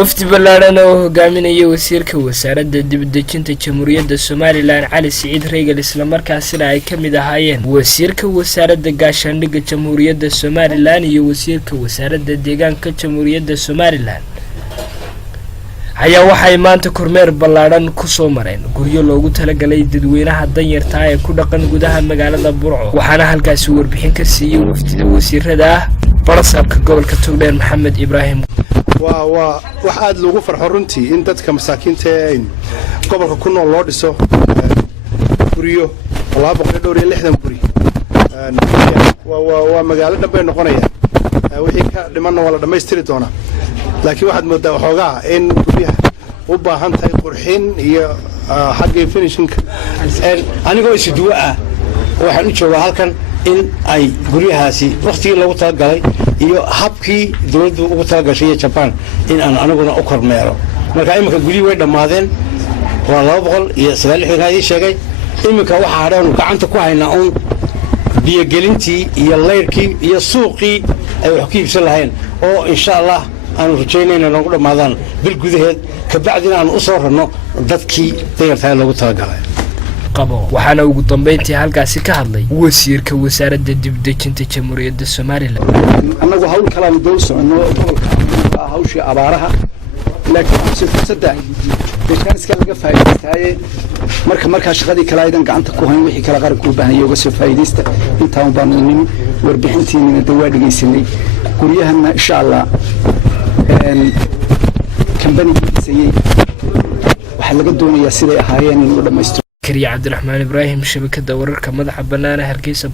wafdi ballaaran oo hogaaminaya wasiirka wasaaradda dibadejinta jamhuuriyadda Soomaaliland Cali Siciid Reegal isla markaasina ay kamid ahaayeen wasiirka wasaaradda gaashaandhigga jamhuuriyadda Soomaaliland iyo wasiirka wasaaradda deegaanka jamhuuriyadda Soomaaliland ayaa waxay maanta kormeer ballaaran ku soo mareen guryo loogu talagalay dadweynaha danyarta ah ee ku dhaqan gudaha magaalada Burco waxaana halkaas warbixin ka siiyay wafdida wasiirada barasabka gobolka Togdheer Maxamed Ibraahim wax aad loogu farxo runtii in dadka masaakiinta ee gobolka ku nool loo dhiso guryo 260 guri waa magaalo dhanbe noqonaya wixii ka dhimanna wala dhameystiri doona laakiin waxaad moodaa waxoogaa in guryaha u baahan tahay qurxin iyo xagga finishing anigoo isduwa ah waxaan u joogaa halkan in ay guryahaasi waqtigii lagu talagalay iyo habkii dawladdu ugu talagashay Japan in aan anaguna u kormeero marka imika guri way dhamaadeen waa 260 ay sheegay imika waxa hadhaan gacanta ku haynaa on biyo gelintii iyo leerkii iyo suuqii ay wax ku iibsan lahayn oo insha Allah aan rajaynayna nagu dhamaadaan bil gudaheed ka bacdina aan u soo rarno dadkii dayarta lagu talagalay waxaana ugu dambeyntii halkaasi ka hadlay wasiirka wasaaradda dibadejinta jamhuuriyadda Soomaaliland anagu hawl kala doon socono gobolka hawshii abaaraha laakiin sida deegaanka laga faa'iideystay marka shaqadii kala aydan gacanta ku hayn wixii kala qaranku u baahan yahay uga soo faa'iideysta inta uu baahneen warbixintiina dawaa dhageysanay guriyahana insha Allah company sayay waxa laga doonayaa siday ahaayeen inuu dhameesto كريم عبد الرحمن إبراهيم شبكة ورقة مدح بنانا هركيسة